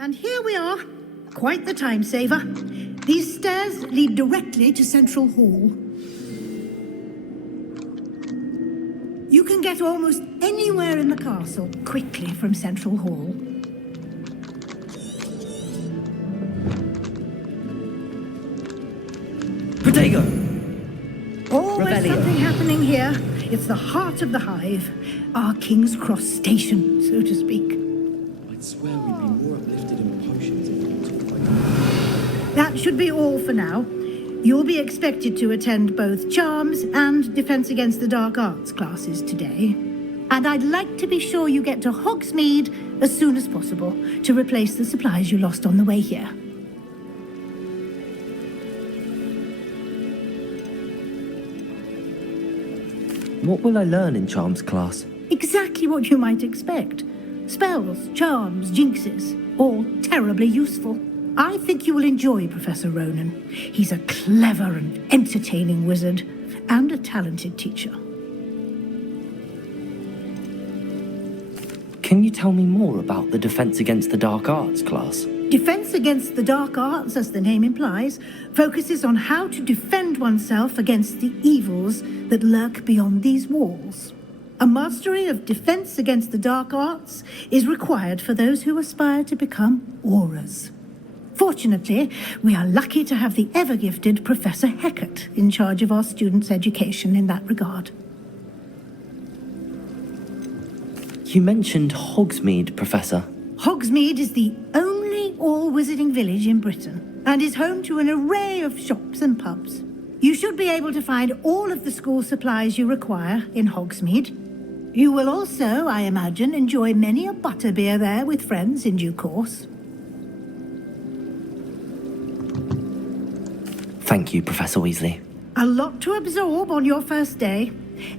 And here we are. Quite the time saver. These stairs lead directly to Central Hall. You can get almost anywhere in the castle quickly from Central Hall. Protego! Always Revelio. something happening here. It's the heart of the hive. Our King's Cross station, so to speak. I'd swear we'd be more uplifted in potions if we could talk like that. That should be all for now. You'll be expected to attend both Charms and Defense Against the Dark Arts classes today. And I'd like to be sure you get to Hogsmeade as soon as possible to replace the supplies you lost on the way here. What will I learn in Charms class? Exactly what you might expect. Spells, charms, jinxes, all terribly useful. I think you will enjoy Professor Ronan. He's a clever and entertaining wizard, and a talented teacher. Can you tell me more about the Defense Against the Dark Arts class? Defense Against the Dark Arts, as the name implies, focuses on how to defend oneself against the evils that lurk beyond these walls. A mastery of Defense Against the Dark Arts is required for those who aspire to become Auras. Fortunately, we are lucky to have the ever-gifted Professor Hecat in charge of our students' education in that regard. You mentioned Hogsmeade, Professor. Hogsmeade is the only all-wizarding village in Britain and is home to an array of shops and pubs. You should be able to find all of the school supplies you require in Hogsmeade. You will also, I imagine, enjoy many a butterbeer there with friends in due course. Thank you, Professor Weasley. A lot to absorb on your first day,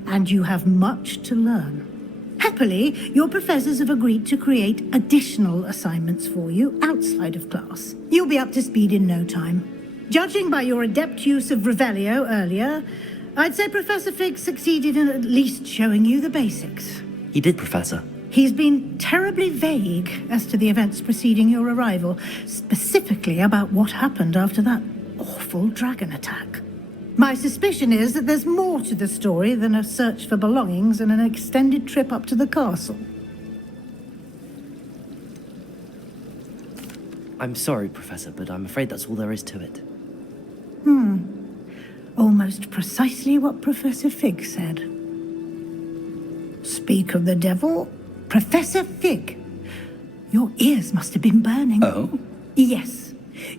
and you have much to learn. Happily, your professors have agreed to create additional assignments for you outside of class. You'll be up to speed in no time. Judging by your adept use of Revelio earlier, I'd say Professor Fig succeeded in at least showing you the basics. He did, Professor. He's been terribly vague as to the events preceding your arrival, specifically about what happened after that awful dragon attack. My suspicion is that there's more to the story than a search for belongings and an extended trip up to the castle. I'm sorry, Professor, but I'm afraid that's all there is to it. Almost precisely what Professor Fig said. Speak of the devil, Professor Fig. Your ears must have been burning. Oh? Yes.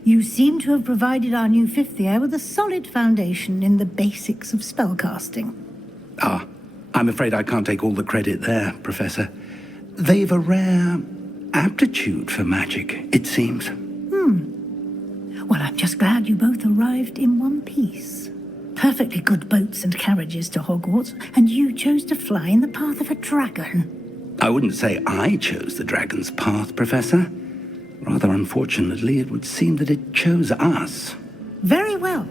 You seem to have provided our new fifth year with a solid foundation in the basics of spellcasting. Ah, I'm afraid I can't take all the credit there, Professor. They've a rare aptitude for magic, it seems. Well, I'm just glad you both arrived in one piece. Perfectly good boats and carriages to Hogwarts, and you chose to fly in the path of a dragon. I wouldn't say I chose the dragon's path, Professor. Rather unfortunately, it would seem that it chose us. Very well.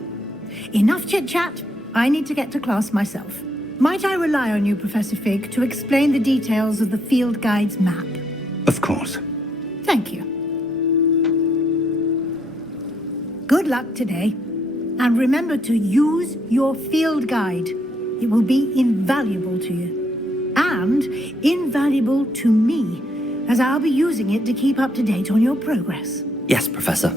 Enough chit-chat. I need to get to class myself. Might I rely on you, Professor Fig, to explain the details of the field guide's map? Of course. Thank you. Good luck today. And remember to use your field guide. It will be invaluable to you. And invaluable to me, as I'll be using it to keep up to date on your progress. Yes, Professor.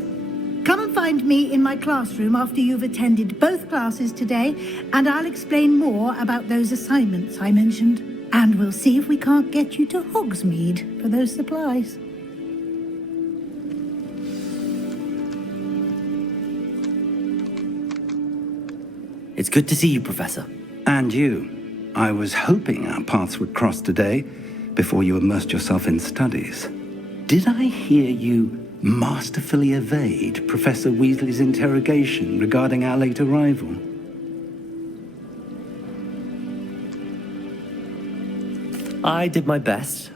Come and find me in my classroom after you've attended both classes today, and I'll explain more about those assignments I mentioned. And we'll see if we can't get you to Hogsmeade for those supplies. It's good to see you, Professor. And you. I was hoping our paths would cross today, before you immersed yourself in studies. Did I hear you masterfully evade Professor Weasley's interrogation regarding our late arrival? I did my best,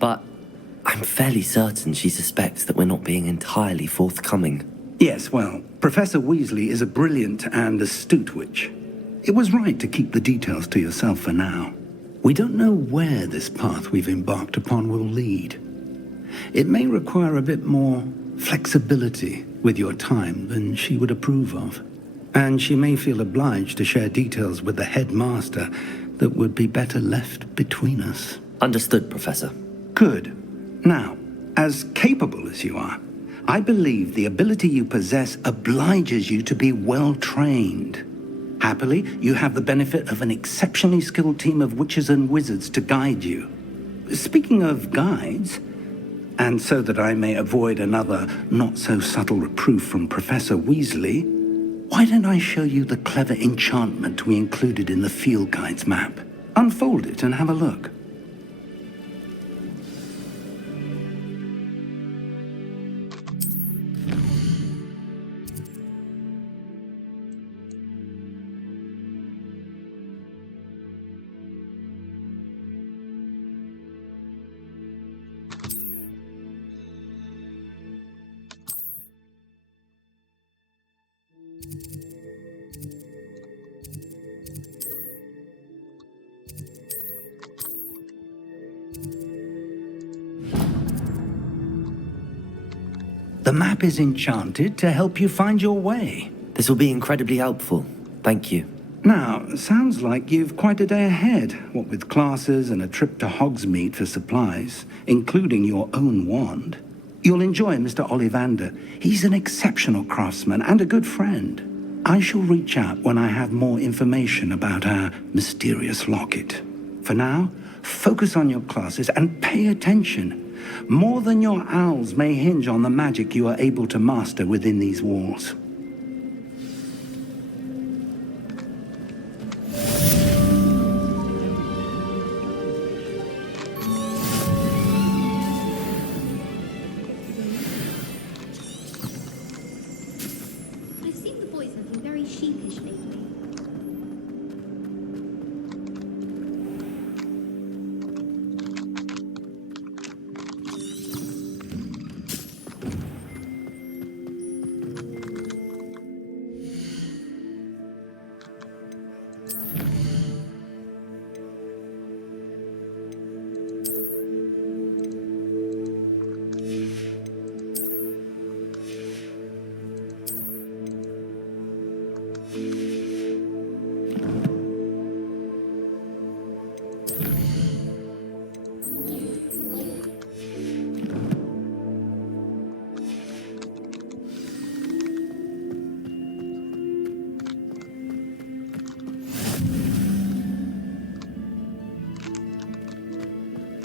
but I'm fairly certain she suspects that we're not being entirely forthcoming. Yes, well, Professor Weasley is a brilliant and astute witch. It was right to keep the details to yourself for now. We don't know where this path we've embarked upon will lead. It may require a bit more flexibility with your time than she would approve of. And she may feel obliged to share details with the headmaster that would be better left between us. Understood, Professor. Good. Now, as capable as you are, I believe the ability you possess obliges you to be well trained. Happily, you have the benefit of an exceptionally skilled team of witches and wizards to guide you. Speaking of guides, and so that I may avoid another not-so-subtle reproof from Professor Weasley, why don't I show you the clever enchantment we included in the field guide's map? Unfold it and have a look. The map is enchanted to help you find your way. This will be incredibly helpful. Thank you. Now, sounds like you've quite a day ahead, what with classes and a trip to Hogsmeade for supplies, including your own wand. You'll enjoy Mr. Ollivander. He's an exceptional craftsman and a good friend. I shall reach out when I have more information about our mysterious locket. For now, focus on your classes and pay attention. More than your owls may hinge on the magic you are able to master within these walls. I've seen the boys looking very sheepish lately.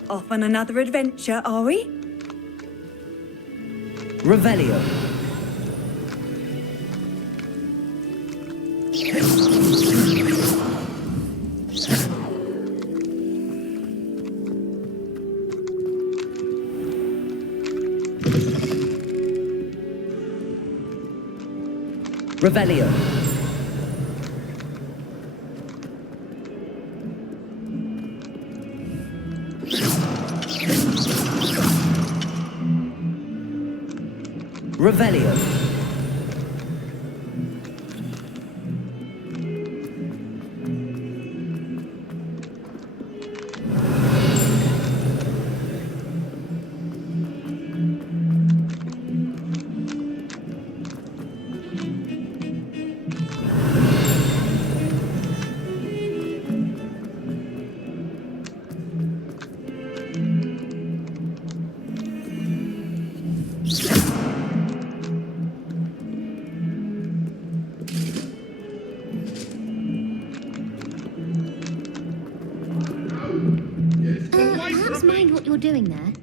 Off on another adventure, are we? Revelio. Revelio. Revelio. Perhaps mind what you're doing there.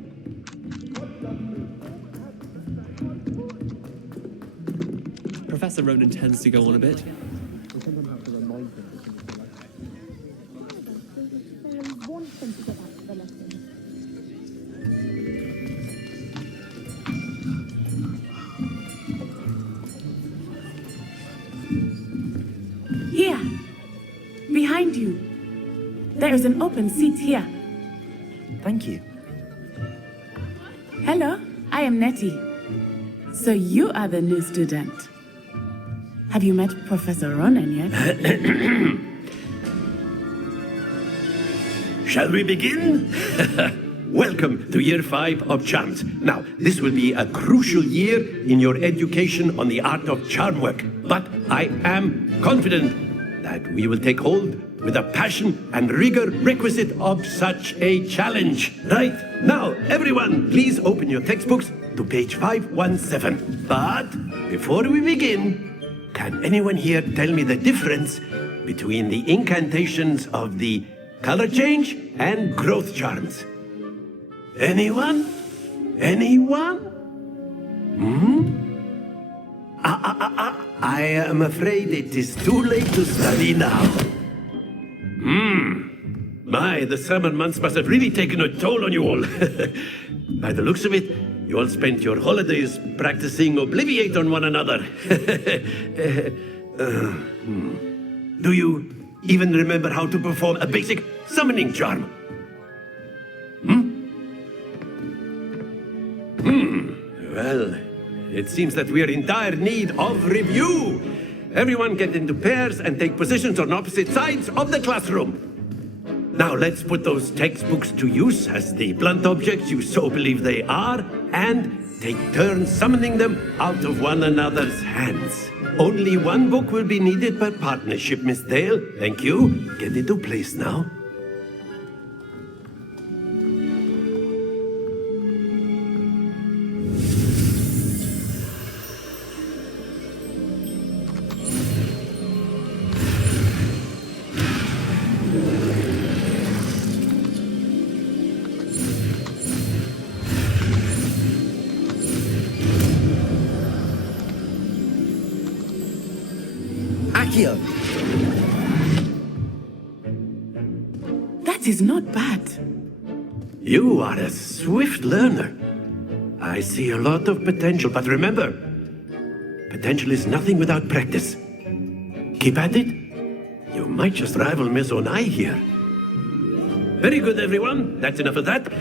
Professor Ronan tends to go on a bit. Here, behind you. There is an open seat here. Thank you. Hello, I am Nettie. So you are the new student. Have you met Professor Ronan yet? Shall we begin? welcome to Year 5 of Charms. Now, this will be a crucial year in your education on the art of charm work. But I am confident that we will take hold with the passion and rigor requisite of such a challenge. Right? Now, everyone, please open your textbooks to page 517. But before we begin, can anyone here tell me the difference between the incantations of the color change and growth charms? Anyone? Anyone? I am afraid it is too late to study now. My, the summer months must have really taken a toll on you all. By the looks of it, you all spent your holidays practicing Obliviate on one another. Do you even remember how to perform a basic summoning charm? Well, it seems that we are in dire need of review. Everyone get into pairs and take positions on opposite sides of the classroom. Now let's put those textbooks to use as the blunt objects you so believe they are, and take turns summoning them out of one another's hands. Only one book will be needed per partnership, Miss Dale. Thank you. Get into place now. That is not bad. You are a swift learner. I see a lot of potential, but remember, potential is nothing without practice. Keep at it. You might just rival Miss Onai here. Very good, everyone. That's enough of that.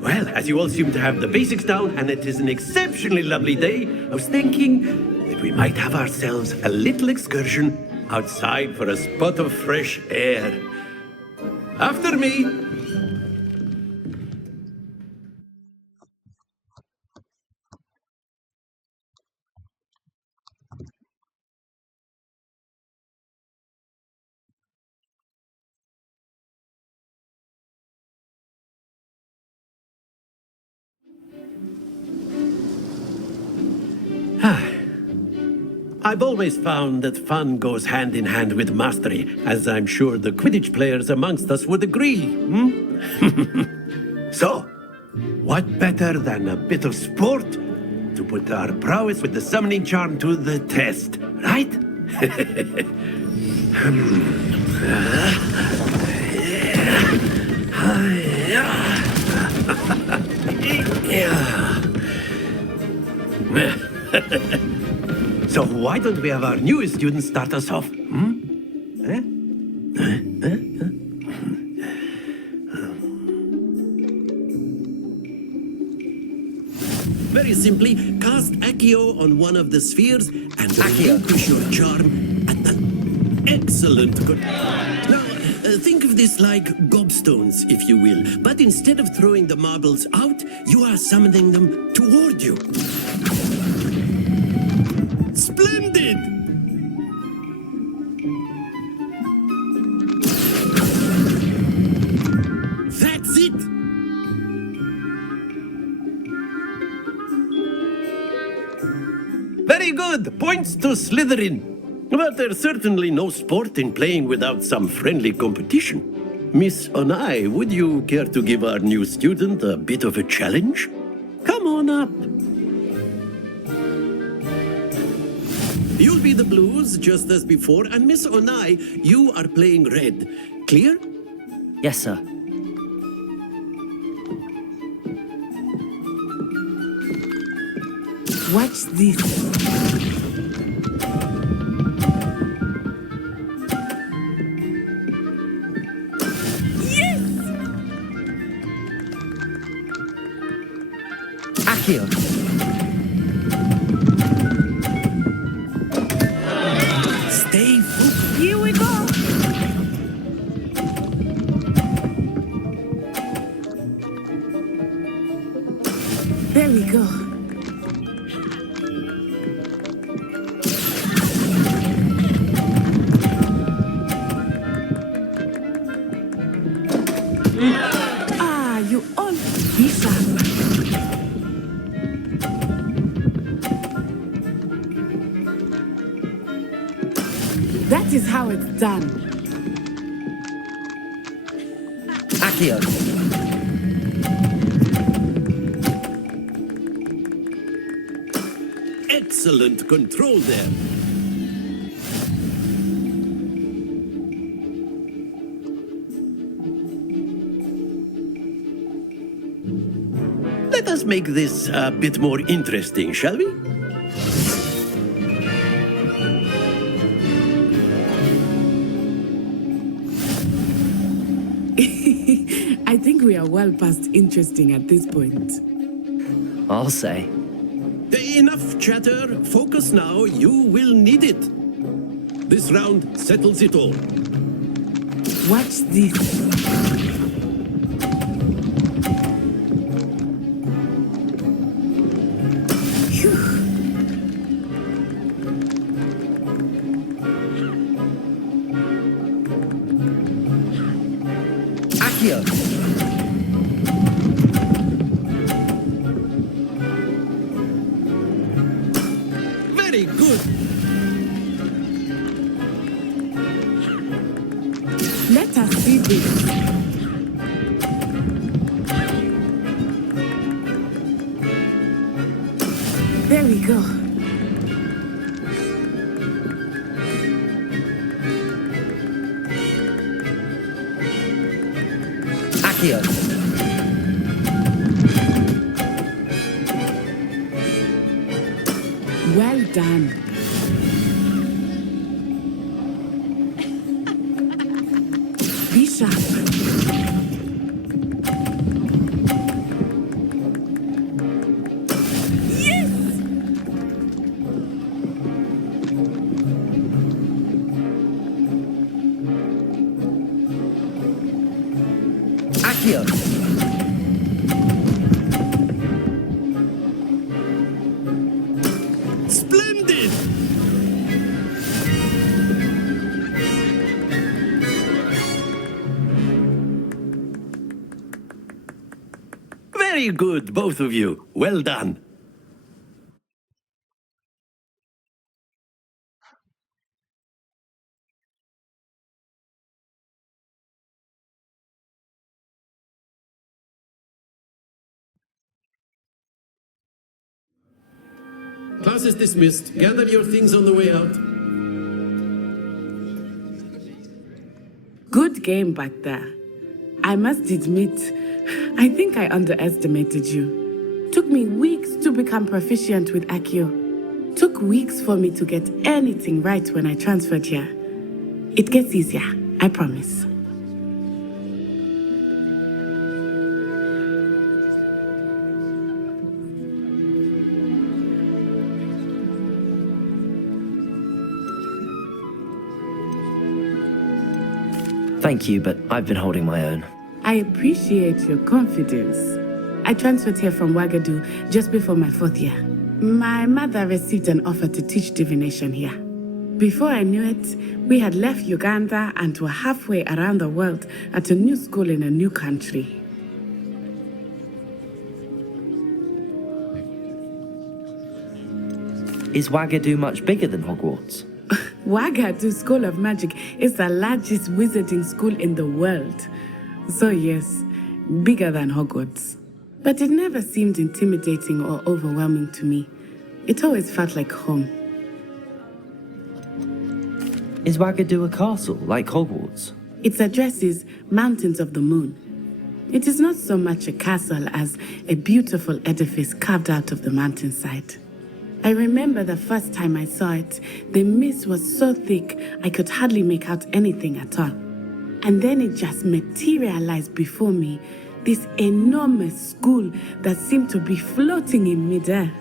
Well, as you all seem to have the basics down, and it is an exceptionally lovely day, I was thinking that we might have ourselves a little excursion outside for a spot of fresh air. After me. I've always found that fun goes hand in hand with mastery, as I'm sure the Quidditch players amongst us would agree. So, what better than a bit of sport to put our prowess with the summoning charm to the test, right? So why don't we have our newest student start us off? Very simply, cast Accio on one of the spheres and relinquish your charm at the... Excellent. Good. Now, think of this like gobstones, if you will. But instead of throwing the marbles out, you are summoning them toward you. Splendid! That's it! Very good! Points to Slytherin. But there's certainly no sport in playing without some friendly competition. Miss Onai, would you care to give our new student a bit of a challenge? Come on up. You'll be the blues, just as before, and Miss Onai, you are playing red. Clear? Yes, sir. Watch this. Accio. Stay focused. Here we go! There we go. Ah, you all be sharp. That is how it's done. Accio. Excellent control there. Let us make this a bit more interesting, shall we? I think we are well past interesting at this point. I'll say. Enough chatter. Focus now. You will need it. This round settles it all. Watch this. Phew. Accio. Very good. Let us see this. There we go. Accio. Well done. Be sharp. Yes! Accio. Splendid. Very good, both of you. Well done. Class is dismissed. Gather your things on the way out. Good game back there. I must admit, I think I underestimated you. Took me weeks to become proficient with Accio. Took weeks for me to get anything right when I transferred here. It gets easier, I promise. Thank you, but I've been holding my own. I appreciate your confidence. I transferred here from Ouagadougou just before my 4th year. My mother received an offer to teach divination here. Before I knew it, we had left Uganda and were halfway around the world at a new school in a new country. Is Ouagadougou much bigger than Hogwarts? Ouagadougou School of Magic is the largest wizarding school in the world. So yes, bigger than Hogwarts. But it never seemed intimidating or overwhelming to me. It always felt like home. Is Ouagadougou a castle, like Hogwarts? Its address is Mountains of the Moon. It is not so much a castle as a beautiful edifice carved out of the mountainside. I remember the first time I saw it, the mist was so thick I could hardly make out anything at all. And then it just materialized before me, this enormous school that seemed to be floating in midair.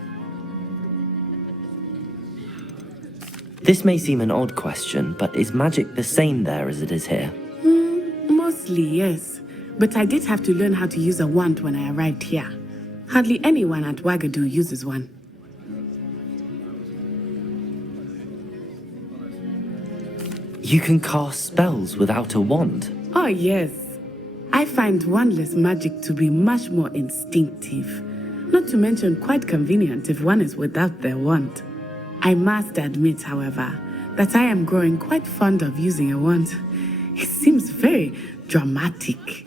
This may seem an odd question, but is magic the same there as it is here? Mostly, yes. But I did have to learn how to use a wand when I arrived here. Hardly anyone at Wagadu uses one. You can cast spells without a wand. Oh, yes. I find wandless magic to be much more instinctive. Not to mention quite convenient if one is without their wand. I must admit, however, that I am growing quite fond of using a wand. It seems very dramatic.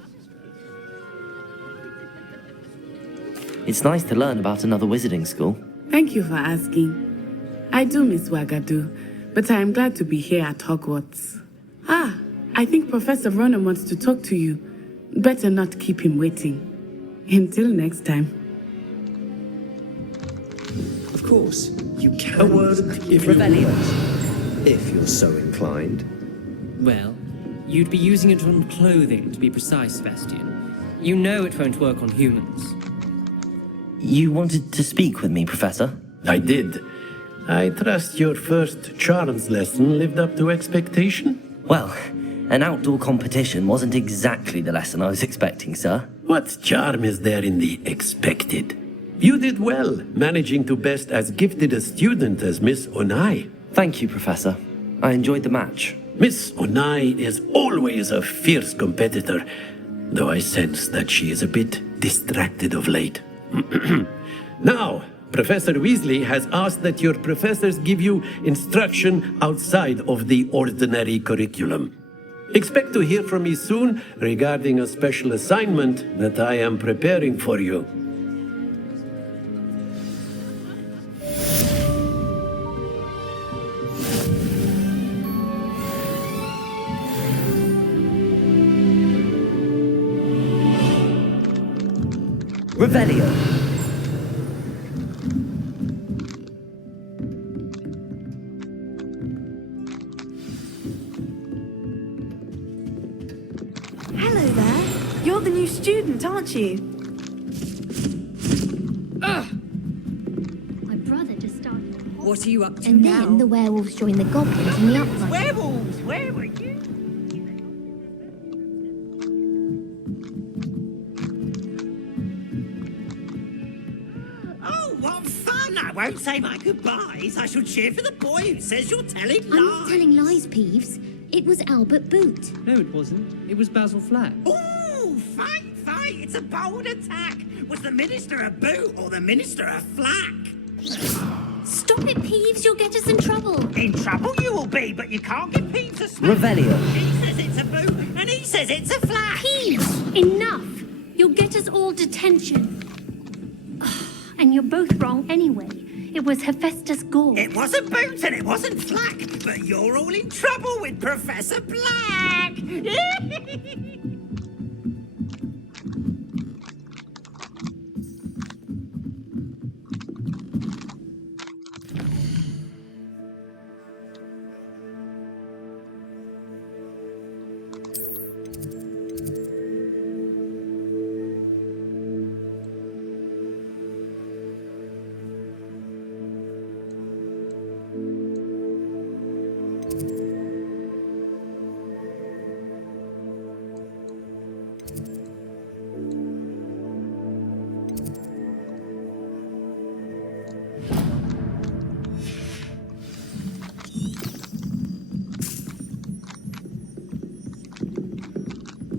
It's nice to learn about another wizarding school. Thank you for asking. I do miss Wagadu, but I am glad to be here at Hogwarts. Ah, I think Professor Ronan wants to talk to you. Better not keep him waiting. Until next time. Of course, you can. A word if you're so inclined. Well, you'd be using it on clothing, to be precise, Sebastian. You know it won't work on humans. You wanted to speak with me, Professor? I did. I trust your first charms lesson lived up to expectation? Well, an outdoor competition wasn't exactly the lesson I was expecting, sir. What charm is there in the expected? You did well, managing to best as gifted a student as Miss Onai. Thank you, Professor. I enjoyed the match. Miss Onai is always a fierce competitor, though I sense that she is a bit distracted of late. Now, Professor Weasley has asked that your professors give you instruction outside of the ordinary curriculum. Expect to hear from me soon regarding a special assignment that I am preparing for you. Revelio. Hello there. You're the new student, aren't you? My brother just started. What are you up to And now? then the werewolves joined the goblins in the uprising. Werewolves, where were you? Oh, what fun! I won't say my goodbyes. I shall cheer for the boy who says you're telling lies. I'm not telling lies, Peeves. It was Albert Boot. No, it wasn't. It was Basil Flack. Ooh, fight! It's a bold attack. Was the minister a boot or the minister a flack? Stop it, Peeves. You'll get us in trouble. In trouble you will be, but you can't give Peeves a smack. Revelio. He says it's a boot, and he says it's a flack. Peeves, enough. You'll get us all detention. And you're both wrong anyway. It was Hephaestus Gore. It wasn't boot and it wasn't flack, but you're all in trouble with Professor Black.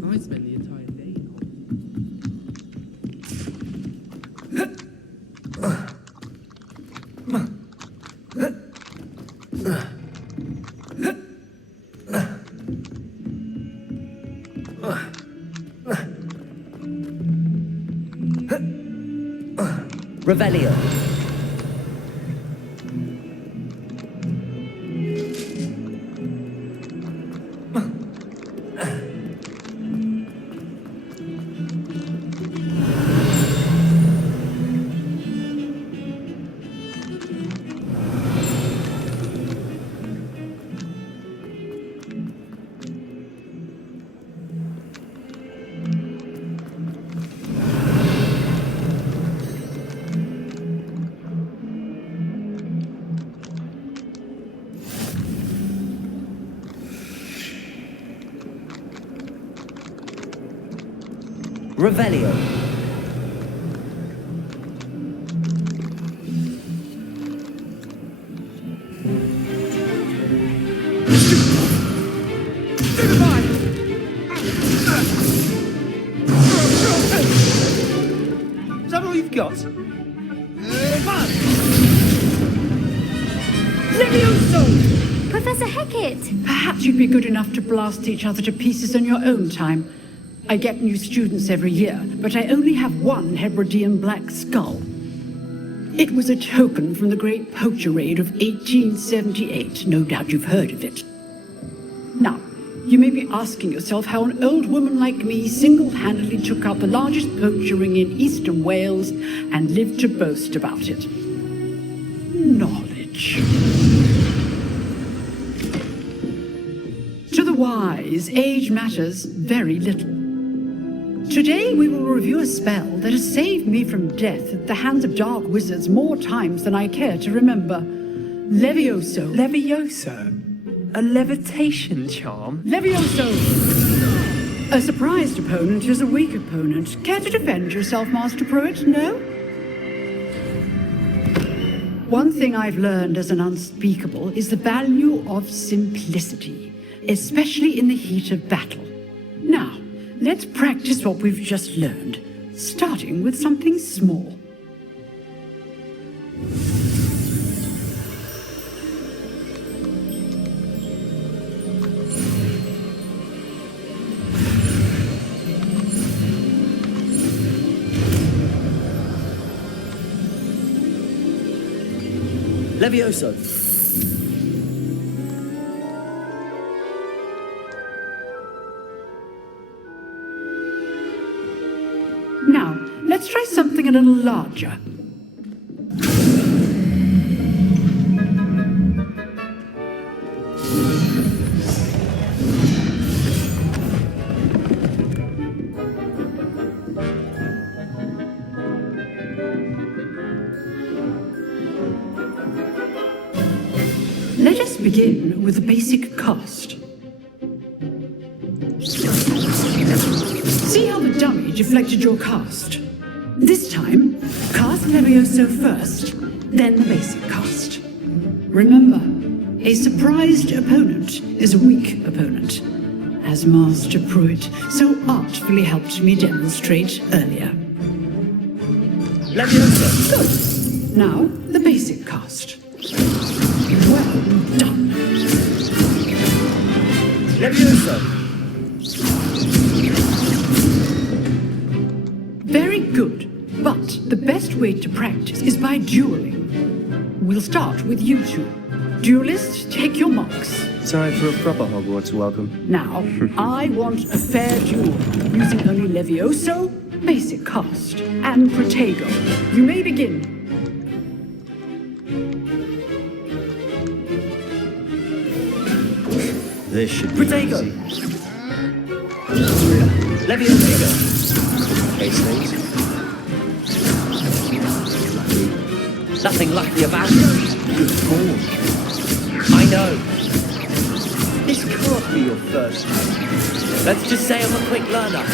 I spent the entire day. Revelio. Revelio. Is that all you've got? Levioso! Professor Hecat! Perhaps you'd be good enough to blast each other to pieces on your own time. I get new students every year, but I only have one Hebridean black skull. It was a token from the Great Poacher Raid of 1878. No doubt you've heard of it. Now, you may be asking yourself how an old woman like me single-handedly took out the largest poacher ring in eastern Wales and lived to boast about it. Knowledge. To the wise, age matters very little. Today we will review a spell that has saved me from death at the hands of dark wizards more times than I care to remember. Levioso. Levioso? A levitation charm? Levioso! A surprised opponent is a weak opponent. Care to defend yourself, Master Pruitt? No? One thing I've learned as an unspeakable is the value of simplicity, especially in the heat of battle. Now, let's practice what we've just learned, starting with something small. Levioso! Now, let's try something a little larger. Let us begin with the basic cast. See how the dummy deflected your cast? This time, cast Levioso first, then the basic cast. Remember, a surprised opponent is a weak opponent, as Master Pruitt so artfully helped me demonstrate earlier. Levioso! Good. Now, the basic cast. Well done. Levioso! Very good. But the best way to practice is by dueling. We'll start with you two. Duelists, take your marks. Time for a proper Hogwarts welcome. Now, I want a fair duel, using only Levioso, basic cast, and Protego. You may begin. This should be Protego! easy. Levioso! Case things. Nothing lucky about it. Good form. I know. This can't be your first time. Let's just say I'm a quick learner.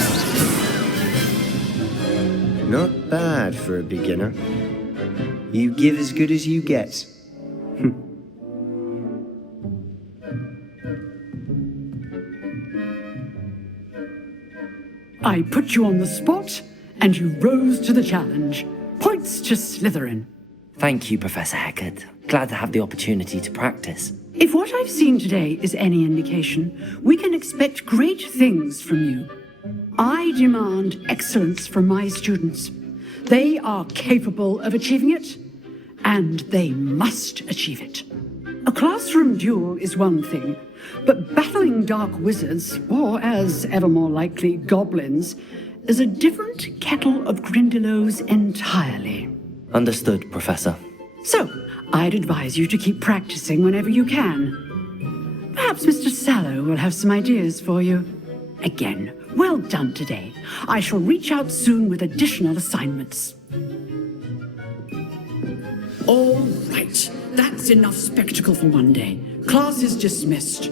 Not bad for a beginner. You give as good as you get. I put you on the spot, and you rose to the challenge. Points to Slytherin. Thank you, Professor Hecat. Glad to have the opportunity to practice. If what I've seen today is any indication, we can expect great things from you. I demand excellence from my students. They are capable of achieving it, and they must achieve it. A classroom duel is one thing, but battling dark wizards, or as ever more likely, goblins, is a different kettle of Grindylows entirely. Understood, Professor. So, I'd advise you to keep practicing whenever you can. Perhaps Mr. Sallow will have some ideas for you. Again, well done today. I shall reach out soon with additional assignments. All right, that's enough spectacle for one day. Class is dismissed.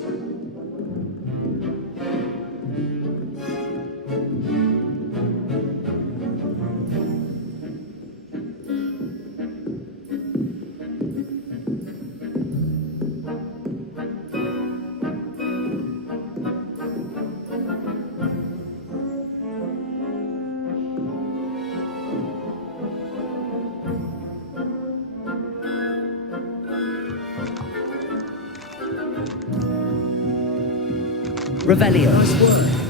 Revelio. Nice work.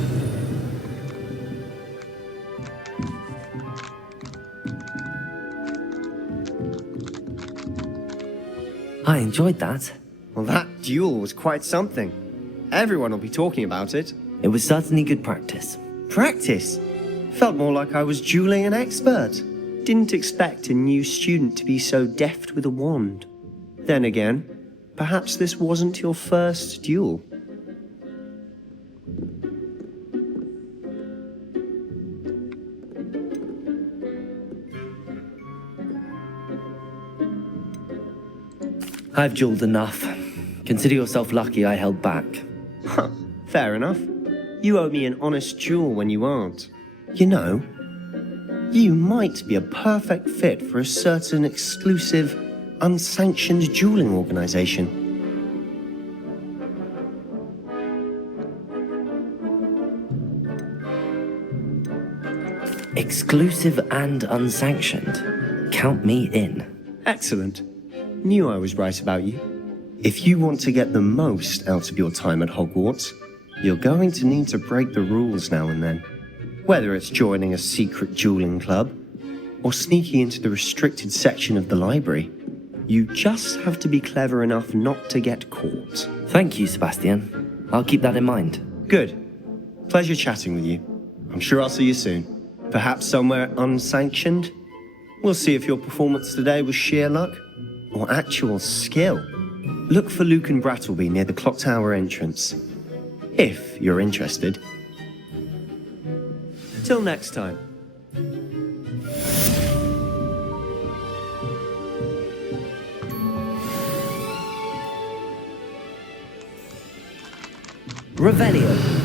I enjoyed that. Well, that duel was quite something. Everyone will be talking about it. It was certainly good practice. Practice? Felt more like I was dueling an expert. Didn't expect a new student to be so deft with a wand. Then again, perhaps this wasn't your first duel. I've duelled enough. Consider yourself lucky I held back. Huh, fair enough. You owe me an honest duel when you aren't. You know, you might be a perfect fit for a certain exclusive, unsanctioned dueling organization. Exclusive and unsanctioned. Count me in. Excellent. Knew I was right about you. If you want to get the most out of your time at Hogwarts, you're going to need to break the rules now and then. Whether it's joining a secret dueling club, or sneaking into the restricted section of the library, you just have to be clever enough not to get caught. Thank you, Sebastian. I'll keep that in mind. Good. Pleasure chatting with you. I'm sure I'll see you soon. Perhaps somewhere unsanctioned? We'll see if your performance today was sheer luck or actual skill. Look for Luke and Brattleby near the clock tower entrance, if you're interested. Till next time. Revelio.